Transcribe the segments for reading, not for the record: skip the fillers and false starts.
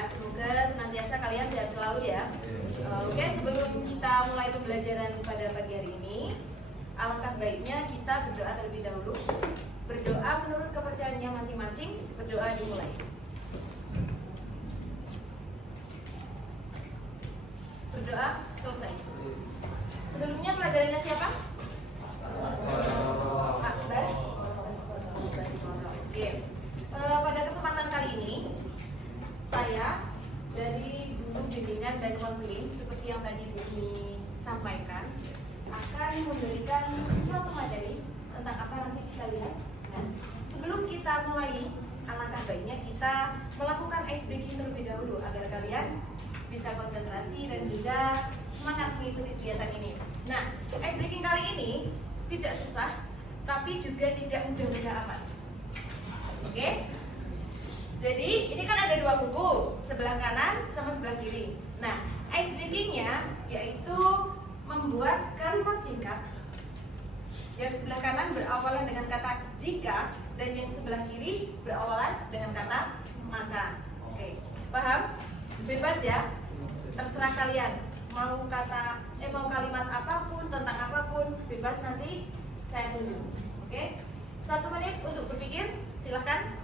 ya. Semoga senantiasa kalian sehat selalu ya. Oke, sebelum kita mulai pembelajaran pada pagi hari ini, alangkah baiknya kita berdoa terlebih dahulu. Berdoa menurut kepercayaannya masing-masing. Berdoa dimulai. Berdoa selesai. Sebelumnya pelajarannya siapa? Akbas. Oke. Pada kesempatan kali ini saya dari guru bimbingan dan konseling seperti yang tadi Bumi sampaikan akan memberikan suatu materi tentang apa nanti kita lihat. Nah, sebelum kita mulai, alangkah baiknya kita melakukan ice breaking terlebih dahulu agar kalian bisa konsentrasi dan juga semangat mengikuti kegiatan ini. Nah, ice breaking kali ini tidak susah, tapi juga tidak mudah-mudah amat. Oke? Jadi, ini kan ada dua buku, sebelah kanan sama sebelah kiri. Nah, ice breakingnya yaitu membuat kalimat singkat. Yang sebelah kanan berawalan dengan kata jika, dan yang sebelah kiri berawalan dengan kata maka. Oke, paham? Bebas ya, terserah kalian. Mau kalimat apapun, tentang apapun, bebas, nanti saya tunggu. Oke? 1 menit untuk berpikir, silahkan.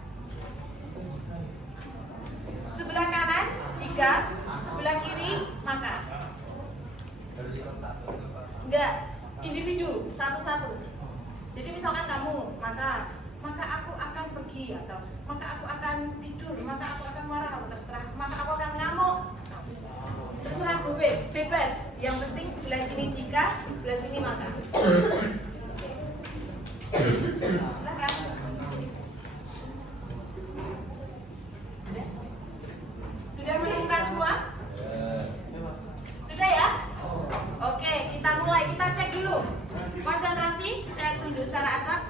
Sebelah kanan jika, sebelah kiri maka. Enggak, individu, satu-satu. Jadi misalkan kamu, maka aku akan pergi, atau maka aku akan tidur, maka aku akan marah, atau terserah, maka aku akan ngamuk. Terserah gue, bebas. Yang penting sebelah sini jika, sebelah sini maka. Silakan. Sudah menemukan semua? Sudah ya? Oke, kita mulai. Kita cek dulu. Konsentrasi, saya tunjuk secara acak.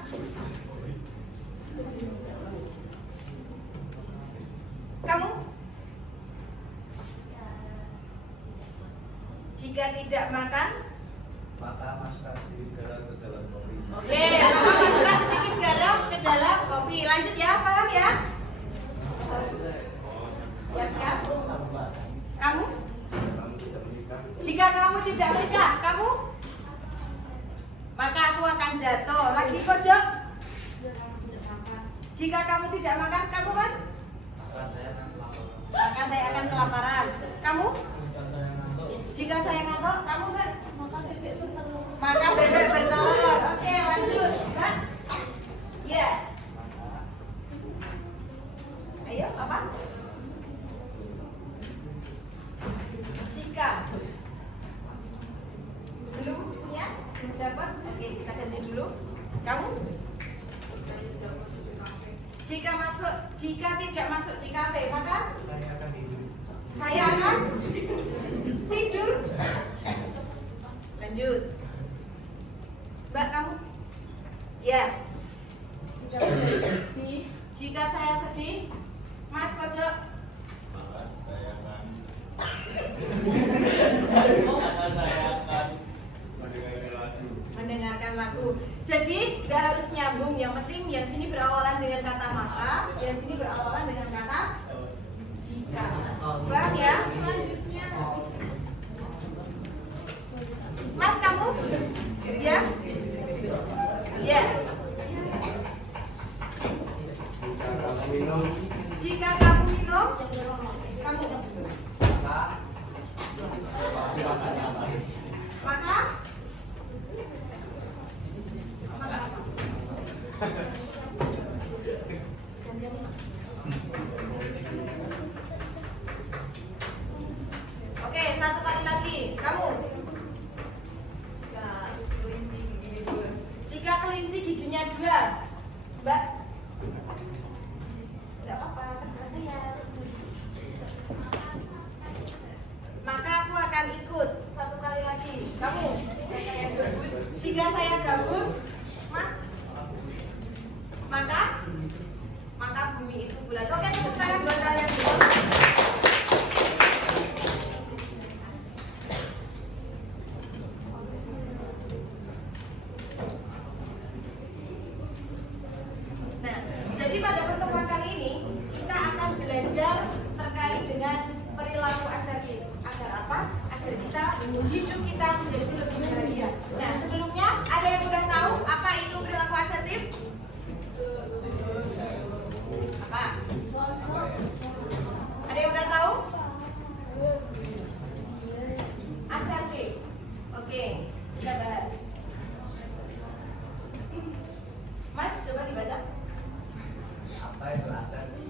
Kamu? Jika tidak makan, maka masukkan sedikit garam ke dalam kopi. Oke, maka masukkan sedikit garam ke dalam kopi. Lanjut ya, paham ya? Siap-siap. Kamu? Jika kamu tidak menikah, kamu? Maka aku akan jatuh. Lagi pojok. Jika kamu tidak makan, kamu mas? Maka saya akan kelaparan. Kamu? Jika saya ngantuk, kamu mbak? Maka bebek bertelur. Oke, lanjut, mbak. Ya. Ayo, apa? Jika belum punya, belum dapat, oke, kita ganti dulu. Kamu? Jika tidak masuk di kafe, maka saya akan tidur. Lanjut. Mbak, kamu? Ya. Jika saya sedih, Mas pojok. Maka saya akan mendengarkan lagu. Jadi nggak harus nyambung, yang penting yang sini berawalan dengan kata maka, yang sini berawalan dengan kata hidup kita menjadi lebih bahagia. Nah, sebelumnya ada yang udah tahu apa itu perilaku asertif? Apa? Ada yang udah tahu? Asertif. Oke, kita bahas. Mas, coba dibaca. Apa itu asertif?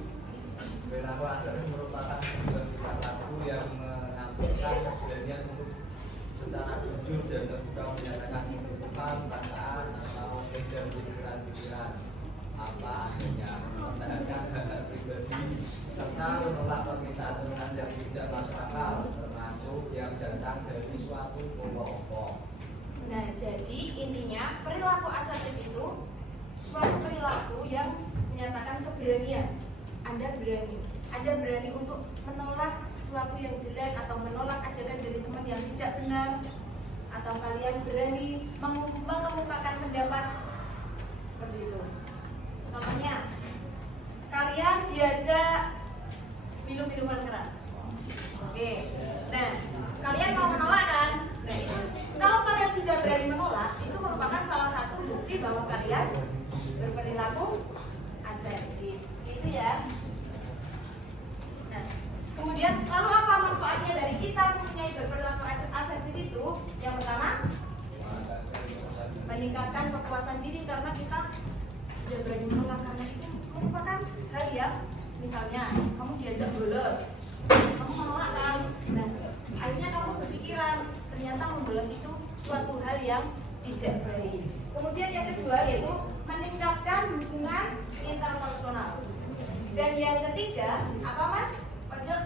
Perilaku asertif merupakan sebuah laku yang menampilkan keberanian untuk secara jujur dan terbuka menyatakan kebutuhan, perasaan, atau pikiran-pikiran apa adanya, mempertahankan hak-hak pribadi, serta menolak permintaan yang tidak masuk akal, termasuk yang datang dari suatu kelompok. Nah, jadi intinya perilaku asertif itu suatu perilaku yang menyatakan keberanian. Anda berani untuk menolak sesuatu yang jelek atau menolak ajakan dari teman yang tidak benar, atau kalian berani mengemukakan pendapat seperti itu. Contohnya, kalian diajak minum minuman keras. Oke. Nah, kalian mau menolak kan? Nah, itu kalau kalian sudah berani menolak, itu merupakan salah satu bukti bahwa kalian berperilaku asertif. Itu ya. Nah, kemudian lalu apa manfaatnya dari kita mempunyai berperilaku asertif itu? Yang pertama, meningkatkan kepuasan diri karena kita sudah berani menolak, karena itu merupakan hal yang misalnya kamu diajak bolos, kamu menolak kan? Nah, akhirnya kamu berpikiran ternyata membolos itu suatu hal yang tidak baik. Kemudian yang kedua yaitu meningkatkan hubungan interpersonal. Dan yang ketiga apa Mas? Pojok.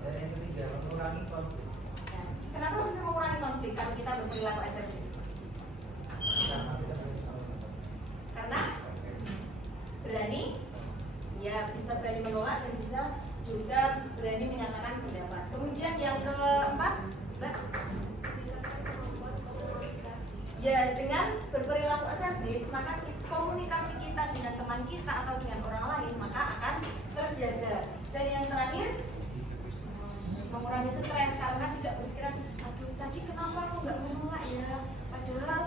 Dan yang ketiga mengurangi konflik. Nah, kenapa bisa mengurangi konflik kalau kita berperilaku asertif? Karena berani, ya bisa berani menolak dan bisa juga berani menyatakan pendapat. Kemudian yang keempat, Mbak? Ya, dengan berperilaku asertif, maka komunikasi kita dengan teman kita atau dengan orang lain maka akan terjaga. Dan yang terakhir, mengurangi stres karena tidak berpikiran, aduh tadi kenapa aku nggak menolak ya, padahal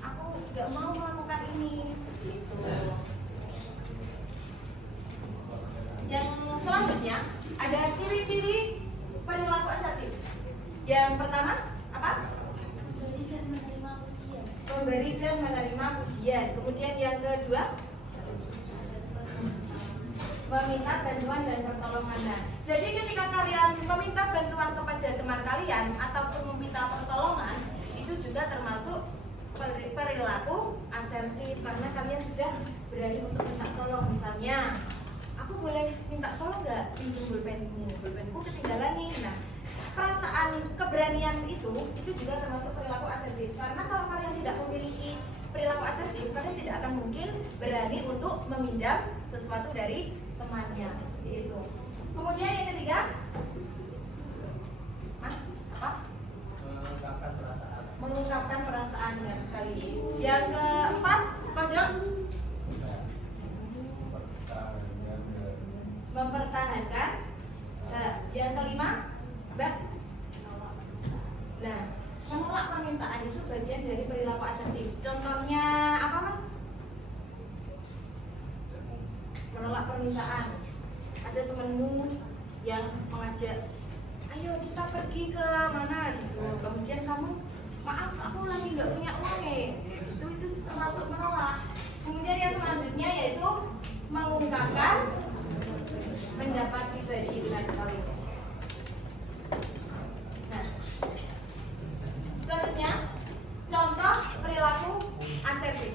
aku nggak mau melakukan ini. Gitu. Yang selanjutnya ada ciri-ciri perilaku asertif. Yang pertama apa? Memberi dan menerima pujian. Kemudian yang kedua, meminta bantuan dan pertolongan. Nah, jadi ketika kalian meminta bantuan kepada teman kalian ataupun meminta pertolongan, itu juga termasuk perilaku asertif karena kalian sudah berani untuk minta tolong. Misalnya, aku boleh minta tolong nggak pinjam pulpenku ketinggalan nih. Nah, perasaan keberanian itu juga termasuk perilaku asertif karena kalau kalian tidak memiliki perilaku asertif, kalian tidak akan mungkin berani untuk meminjam sesuatu dari temannya. Itu. Kemudian yang ketiga, Mas, apa? Mengungkapkan perasaan. Mengungkapkan perasaan yang sekali. Yang keempat, pojok. Mempertahankan. Nah, yang kelima, Mbak. Nah, menolak permintaan itu bagian dari perilaku asertif. Contohnya apa, Mas? Menolak permintaan. Ada temenmu yang mengajak, ayo kita pergi ke mana gitu. Kemudian kamu, maaf aku lagi nggak punya uang ya. Itu termasuk menolak. Kemudian yang selanjutnya yaitu mengungkapkan pendapat pribadi dengan sekali. Nah, selanjutnya contoh perilaku asertif.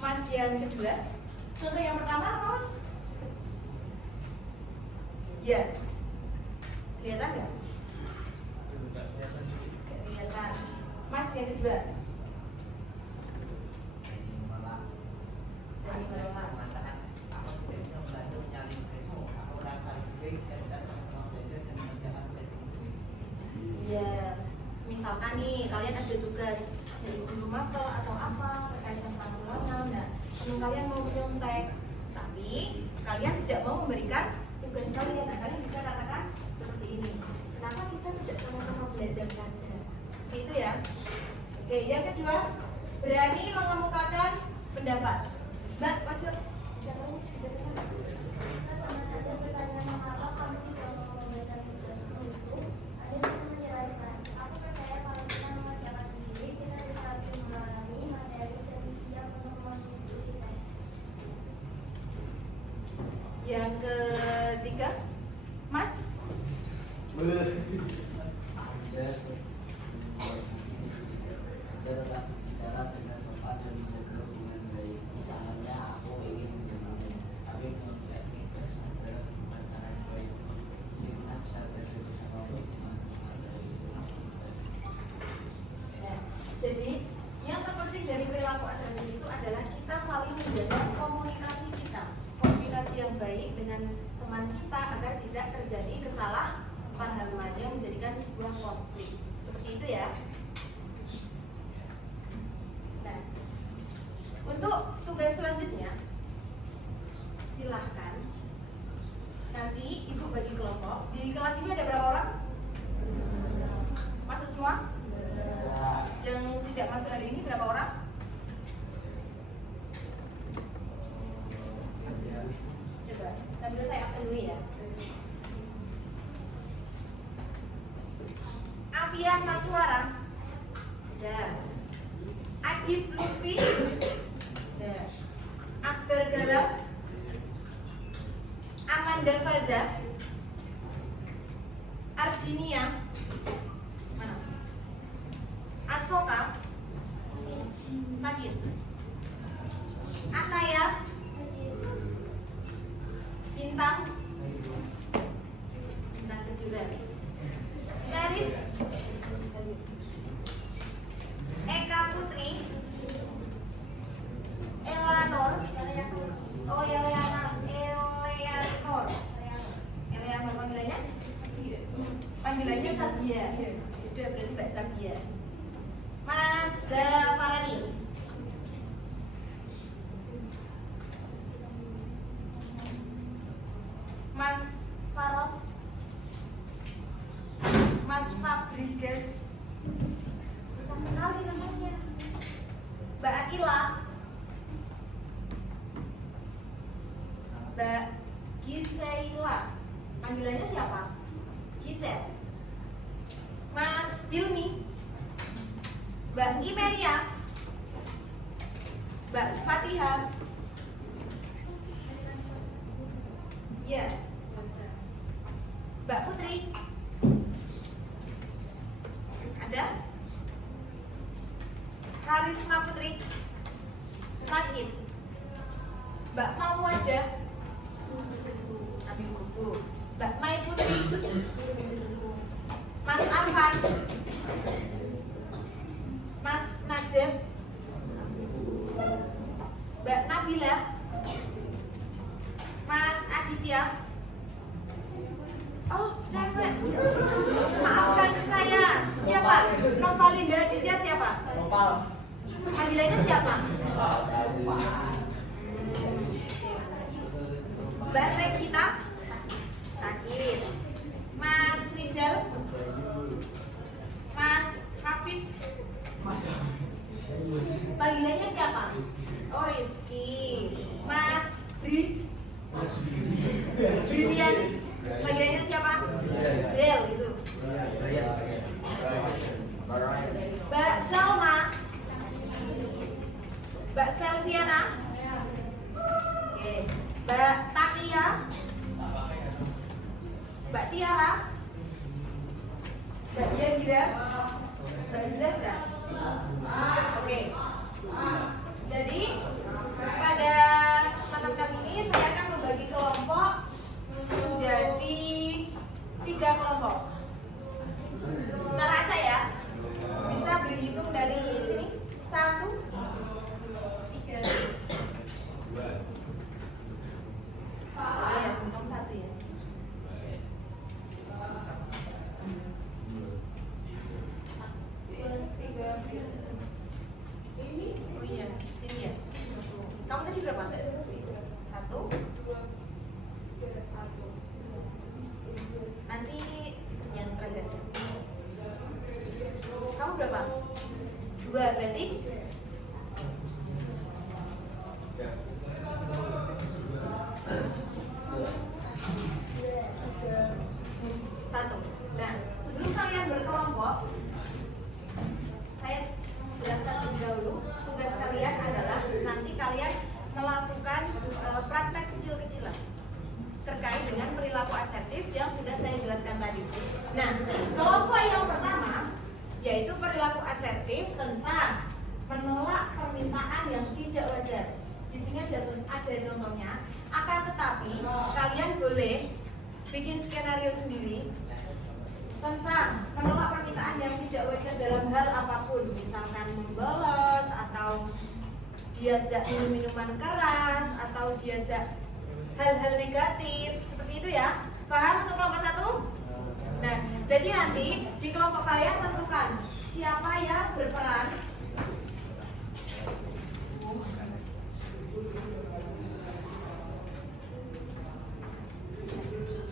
Mas yang kedua, contoh yang pertama apa Mas? Ya, kelihatan nggak? Kelihatan. Mas yang kedua. Ya, misalkan nih kalian ada tugas dari guru mapel atau apa terkait tentang ulangan, nah teman kalian mau menyontek, tapi kalian tidak mau memberikan tugas kalian, nah kalian bisa katakan seperti ini. Kenapa kita tidak sama-sama belajar kedua, berani mengemukakan pendapat. Mbak, maju. Siapa? Yang ketiga, Mas. Tetap bicara dengan sopan dan menjaga hubungan baik. Misalnya aku ingin menjadi tapi menurut tugas adalah bukan cara yang baik. Kita bisa belajar bersama Ya, jadi yang terpenting dari perilaku asal itu adalah kita saling menjaga komunikasi kita, komunikasi yang baik dengan teman kita agar tidak terjadi kesalahpahaman yang menjadikan sebuah konflik. Seperti itu ya. Nah, untuk tugas selanjutnya, silahkan nanti ibu bagi kelompok. Di kelas ini ada berapa orang? Masuk semua? Yang tidak masuk hari ini berapa orang? Coba sambil saya absen dulu ya. Afiah Maswara, ada. Adib Lutfi, ada. Akbar Galam, Amanda Faza, Ardinia, mana? Asoka, Sakit, Ataya, Bintang, Bintang Kejora, Charis, Eka Putri, Eleanor, Eleanor panggilannya? Panggilannya Sabia. Itu berarti Mbak Sabia. Mas Zafarani, Mas Faros, Mas Fabrigas, susah sekali namanya. Mbak Akila, Mbak Giseila, panggilannya siapa? Gisel. Mas Dilmi, Mbak Imelia, Mbak Fatiha, ya, Mbak Putri, ada? Karisma Putri, Sakit, Mbak Mawada, Abi Buku, Mbak Mai Putri, Mas Arfan, Mas Najib, Mbak Nabila, Mas Aditya. Oh, cewek. Maafkan saya. Siapa? Novalinda Aditya siapa? Nopal. Panggilannya siapa? Mbak Regita, Sakit. Mas Rijal, Mas Hafid. Panggilannya siapa? Oh, Rizky. Mas Bri, Brilian. Panggilannya siapa? Bril gitu. Mbak Salma, Mbak Selviana, oke. Mbak Takia, Mbak Tiara, Mbak Diandira, Mbak Zahra. Oke. Jadi pada kesempatan kali ini saya akan membagi kelompok menjadi 3 kelompok. Secara acak ya. Bisa berhitung dari sini. 1, 3. Ya, hitung 1 ya. Oh iya, sini ya. Kamu tadi berapa? 1. Nanti yang 2 berarti satu. Nah, sebelum kalian berkelompok, saya jelaskan lebih dahulu. Tugas kalian adalah nanti kalian melakukan praktek kecil-kecilan terkait dengan perilaku asertif yang sudah saya jelaskan tadi. Nah, kelompok yang pertama yaitu perilaku asertif tentang menolak permintaan yang tidak wajar. Di sini ada contohnya. Akan tetapi kalian boleh bikin skenario sendiri tentang menolak permintaan yang tidak wajar dalam hal apapun, misalkan membolos atau diajak minum minuman keras atau diajak hal-hal negatif seperti itu ya. Paham untuk kelompok satu? Nah, jadi nanti di kelompok kalian tentukan siapa yang berperan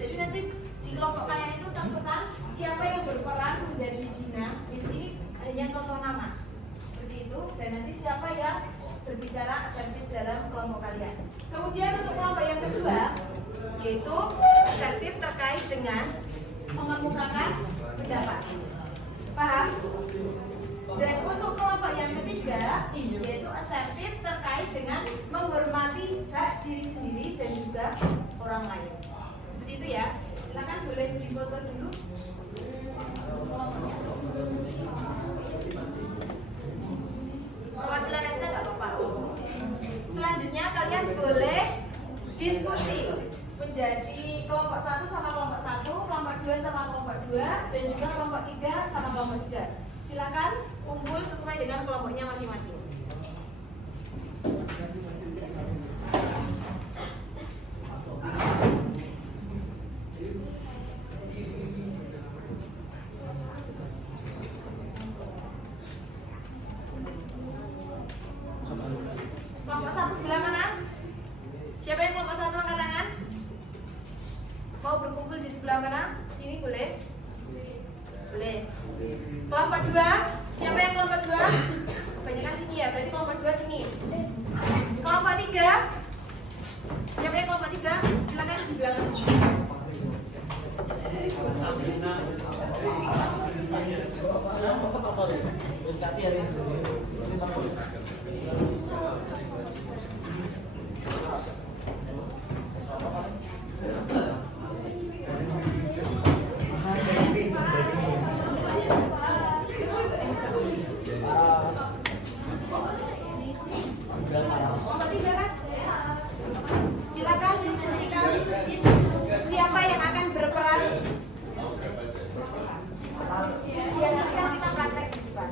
jadi nanti di kelompok kalian itu tentukan siapa yang berperan menjadi Gina. Di sini hanya contoh nama seperti itu, dan nanti siapa yang berbicara asertif dalam kelompok kalian. Kemudian untuk kelompok yang kedua yaitu asertif terkait dengan mengemukakan pendapat. Paham? Dan untuk kelompok yang ketiga yaitu asertif terkait dengan menghormati hak diri sendiri dan juga orang lain. Seperti itu ya. Silakan boleh difoto dulu kelompoknya. Perwakilan aja nggak apa-apa. Selanjutnya kalian boleh diskusi menjadi kelompok 1 sama kelompok 1, kelompok 2 sama kelompok 2, dan juga kelompok 3 sama kelompok 3. Silakan kumpul sesuai dengan kelompoknya masing-masing. Kelompok 1 sebelah mana? Siapa yang kelompok 1 angkat tangan? Mau berkumpul di sebelah mana? Sini boleh? Boleh. Kelompok 2, siapa yang kelompok 2? Kebanyakan sini ya, berarti kelompok 2 sini. Kelompok 3, siapa yang kelompok 3? Silakan di belakang sini. Kelompok 3 kan? Silakan diskusikan siapa yang akan berperan. Ya, nanti kan kita praktek gitu kan.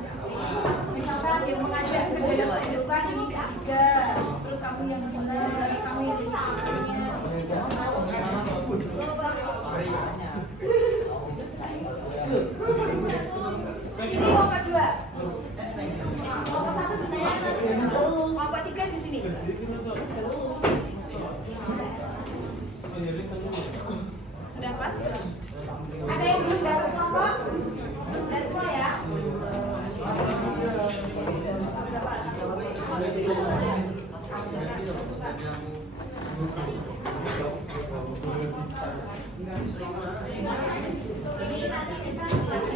Misalkan yang mengajak ke dalam kehidupan ini tiga, terus kamu yang sana, kamu yang jadi ketuanya. Sini kelompok 2. Kelompok 1 di sini. Kelompok 3 di sini. Sudah pas? Ada yang belum dapat kelompok? Sudah semua ya? Ini nanti kita silakan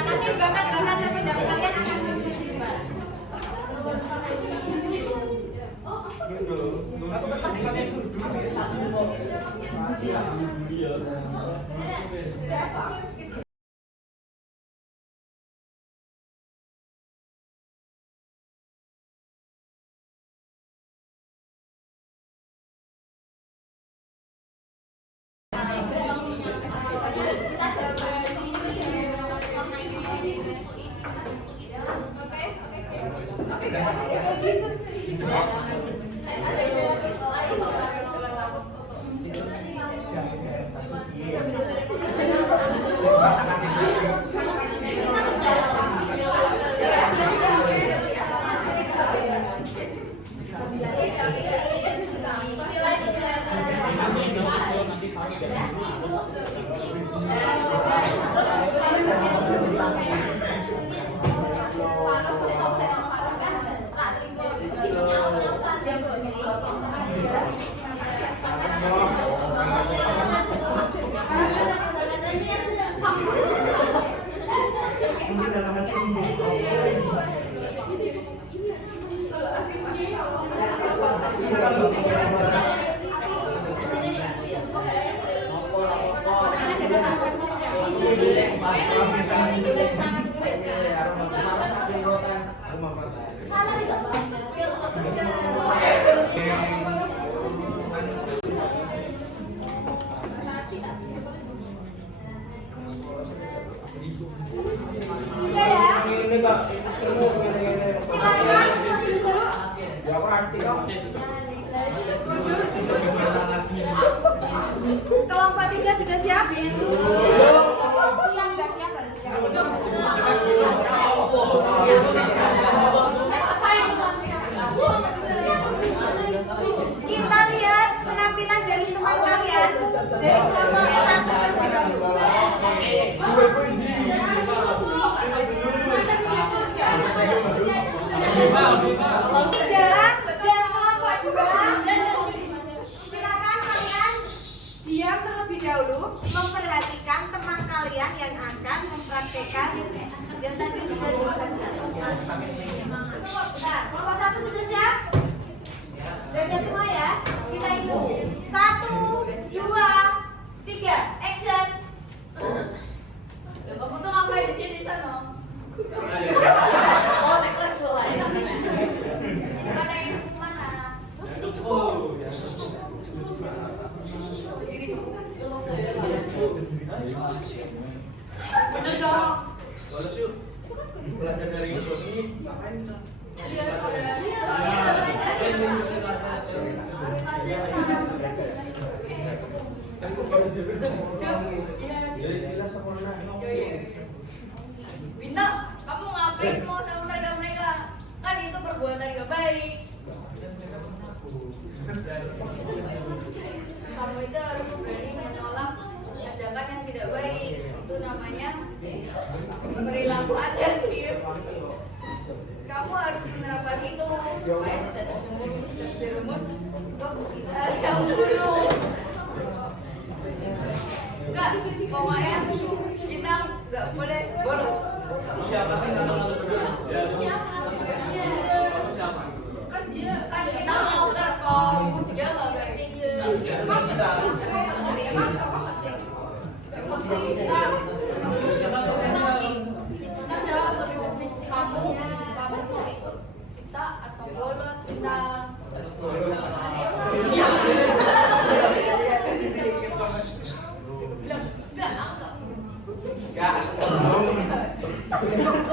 nanti bakat-bakat terpindah kalian akan muncul di luar. Kelompok 3 sudah siap? Siap nggak siap? Harus siap. Kita lihat penampilan dari teman kalian dari kelompok 1 terlebih dahulu. Dan kelompok 2, silakan kalian diam terlebih dahulu, memperhatikan teman kalian yang akan mempraktekkan yang tadi sudah dibahas. Nah, kelompok 1 sudah siap? Sudah siap semua ya? Kita hitung 1, 2, 3, action. Kamu tuh ngapain di sini sana? Oh, tekles mulai. Mana yang mana? Bener dong. Belajar dari itu ini ngapain? Bintang, kamu ngapain mau sama mereka? Kan itu perbuatan gak baik. Kamu itu harus berani menolak ajakan yang tidak baik. Itu namanya perilaku asertif. Kamu harus menerapkan itu supaya tidak terjerumus ke kita yang buruk. Enggak, pokoknya kita nggak boleh bolos. Siapa sih nama Kan kita mau terkom, dia nggak kayak kamu kita atau bolos kita. Enggak,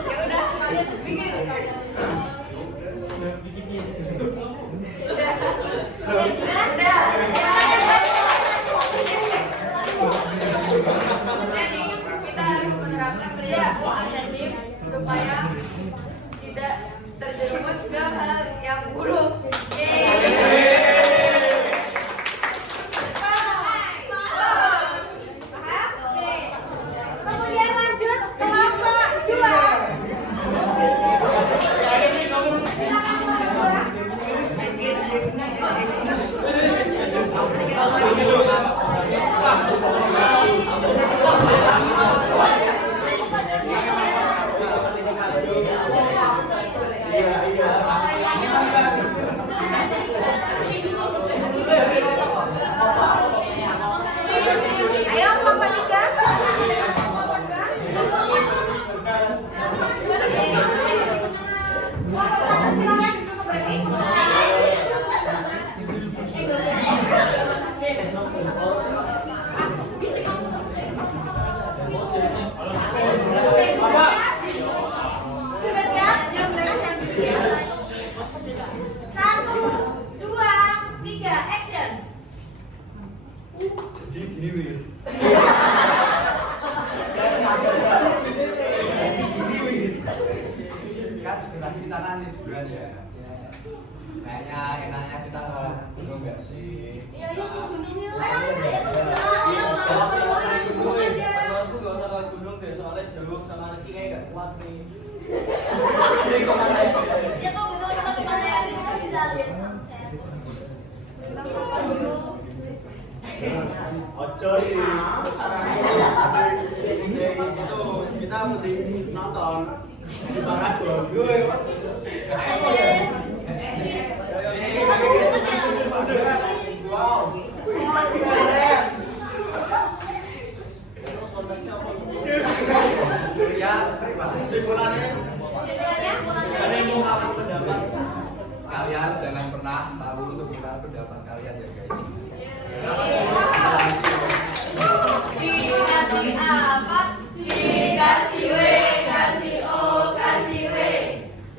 ya udah kalian pikir jadi kita harus menerapkan perilaku asertif supaya tidak terjerumus ke hal yang buruk. Kemudian lanjut kelompok 2. Silakan kelompok 2. Ayo kelompok 3. Kelompok 1 silakan duduk kembali. Sudah siap? Jangan belakang, jangan liburan ya. Kayaknya enaknya kita ke gunung nggak sih? Iya, iya ke gunungnya. Aku nggak usah ke gunung deh, soalnya jauh sama Rizky kayak gak kuat nih. Jadi kemana aja? Ya kok betul kita kemana ya? Kita bisa lihat sunset. Ojo sih, itu kita mesti nonton di Paragon. Wow. Terus korban siapa? Ya, terima kasih. Simpulannya, Ada yang mau apa pendapat? Kalian jangan pernah malu untuk mengenal pendapat kalian ya guys. Dikasih apa? Dikasih W, kasih O, kasih W.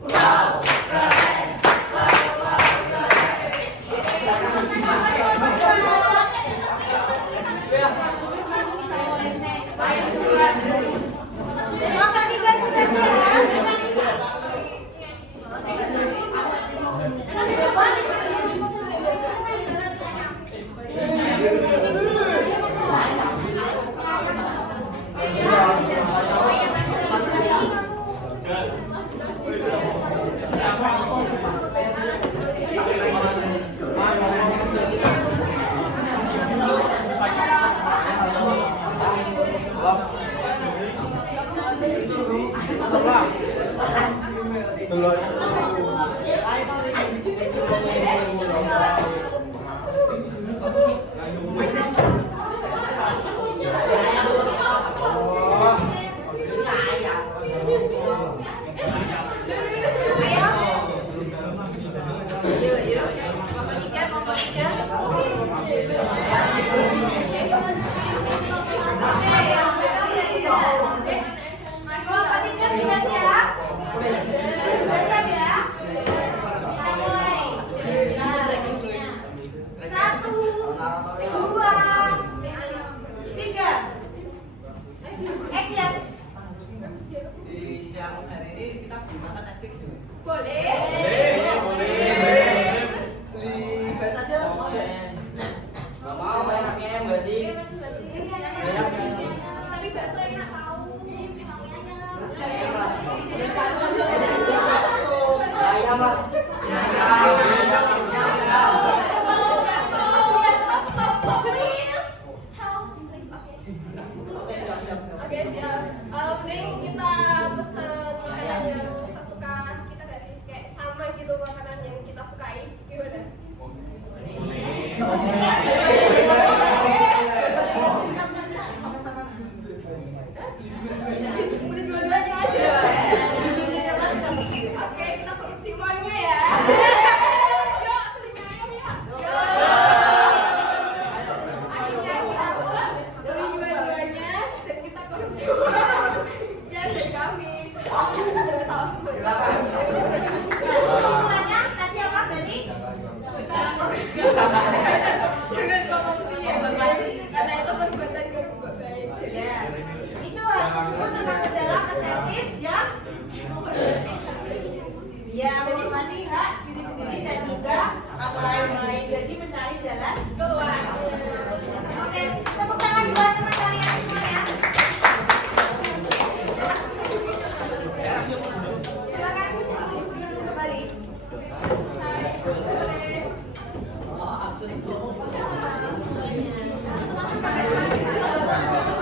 Wow, keren. Wow, keren. Makan juga sudah siap. Di siang hari ini kita beli makan aja gitu. Boleh. Beli bes aja mau ya? Gak mau enaknya mbak sih. Tapi bakso enak tahu. Ayam lah. Oke, siap. Mending kita pesen makanan yang kita suka. Kita gak sih kayak sama gitu makanan yang kita sukai. Gimana? Boleh dua-duanya aja. Oke, kita korupsi uangnya ya. Yuk, beli mie ayam ya. Akhirnya kita beli dua-duanya dan kita korupsi uang. Ya, dari kami. Jangan salah. Kesimpulannya tadi apa berarti? Jangan korupsi. Jangan korupsi ya. Karena itu perbuatan gak baik. Jadi, Ya. Itu semua termasuk dalam asertif yang ya menghormati hak diri sendiri dan juga orang lain. Jadi mencari jalan keluar. Oke, tepuk tangan buat teman kalian semua ya. Silakan kembali.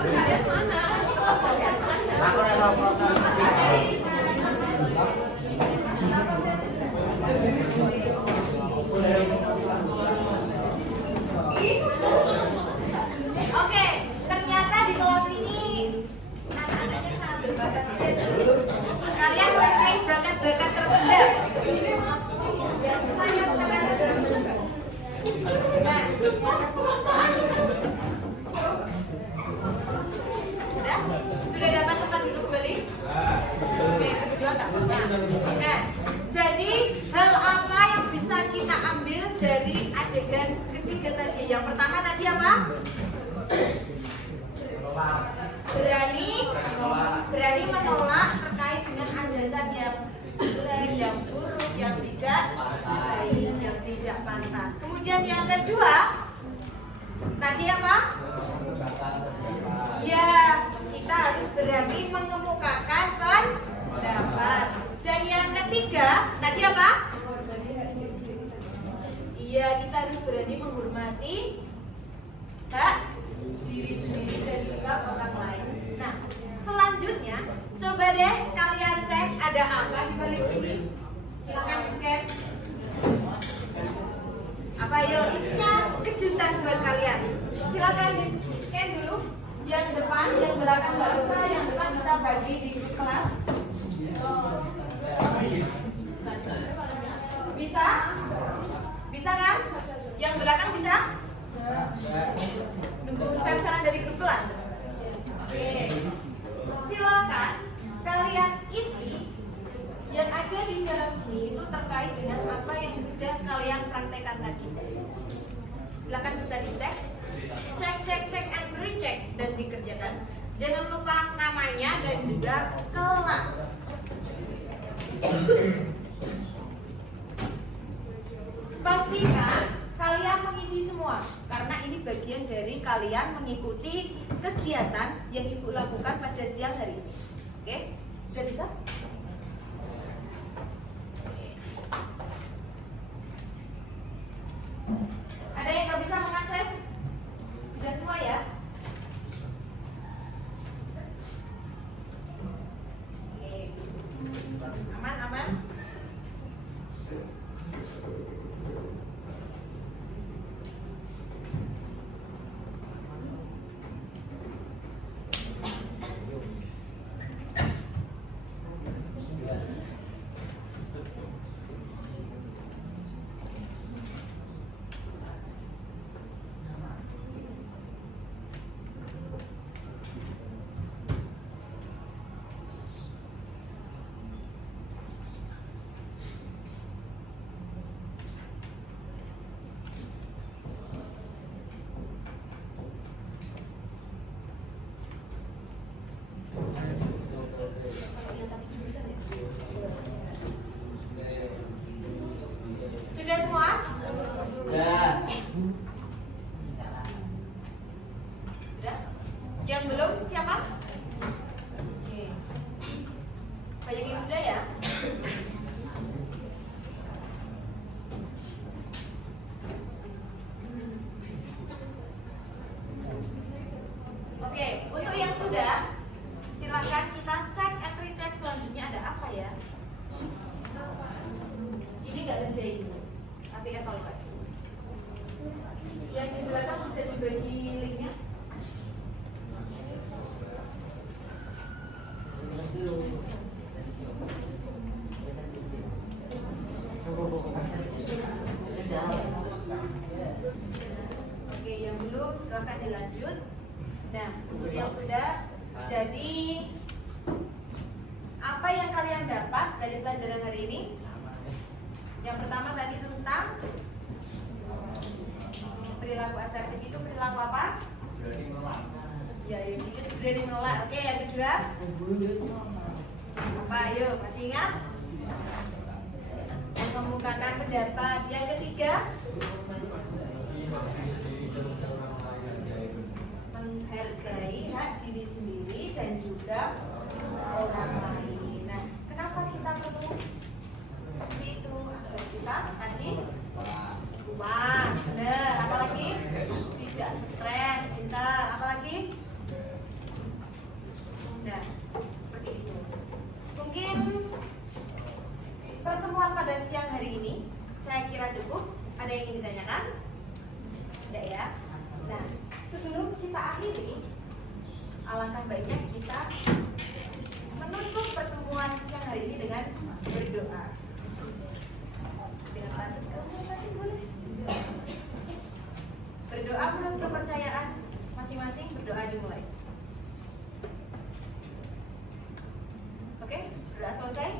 Kalian mana? Kalian mana? Tadi apa? mengemukakan pendapat. Iya, kita harus berani mengemukakan pendapat. Dan yang ketiga, tadi apa? Iya, kita harus berani menghormati hak diri sendiri dan juga orang lain. Nah, selanjutnya coba deh kalian cek ada apa di balik sini. Silakan di-scan. Apa yuk, isinya kejutan buat kalian. Silakan di-scan dulu. Yang depan, yang belakang nggak usah, yang depan bisa bagi di grup kelas. Bisa? Bisa kan? Yang belakang bisa? Nunggu saran dari grup kelas. Oke. Silakan kalian isi yang ada di dalam sini itu terkait dengan apa yang sudah kalian praktekkan tadi. Silakan bisa dicek, cek and recheck dan dikerjakan. Jangan lupa namanya dan juga kelas. Pastikan kalian mengisi semua karena ini bagian dari kalian mengikuti kegiatan yang Ibu lakukan pada siang hari ini. Oke, sudah bisa? Ada yang nggak bisa mengakses? Bisa semua ya? Oke. Aman? Sudah semua? Ya. Sudah? Yang belum siapa? Oke. Banyak yang sudah ya? Oke, untuk yang sudah silakan kita cek and recheck selanjutnya ada apa ya? Ini nggak ngerjain, tapi evaluasi. Yang di belakang bisa dibagi linknya. Oke, yang belum silakan dilanjut. Nah, untuk yang sudah, jadi apa yang kalian dapat dari pelajaran hari ini? Yang pertama tadi tentang perilaku asertif itu perilaku apa? Ya, yang bisa berani menolak. Oke, yang kedua apa? Ayo, masih ingat? Mengemukakan pendapat. Yang ketiga menghargai hak diri sendiri dan juga orang lain. Nah, kenapa kita perlu seperti itu? Agar kita tadi puas, benar. Apalagi tidak stres, pintar. Apalagi? Nah, seperti itu. Mungkin pertemuan pada siang hari ini saya kira cukup. Ada yang ingin ditanyakan? Tidak ya? Nah, sebelum kita akhiri, alangkah baiknya kita menutup pertemuan siang hari ini dengan berdoa. Dengan pantun kamu tadi boleh. Berdoa menurut kepercayaan masing-masing, berdoa dimulai. Oke, berdoa selesai.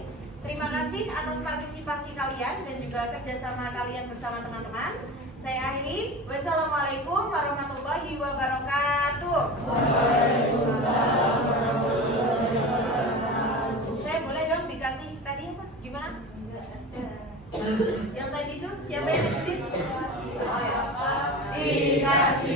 Terima kasih atas partisipasi kalian dan juga kerjasama kalian bersama teman-teman. Saya akhiri. Wassalamualaikum warahmatullahi wabarakatuh. Saya boleh dong dikasih tadi apa? Gimana? Yang tadi itu siapa yang dikasih? Dikasih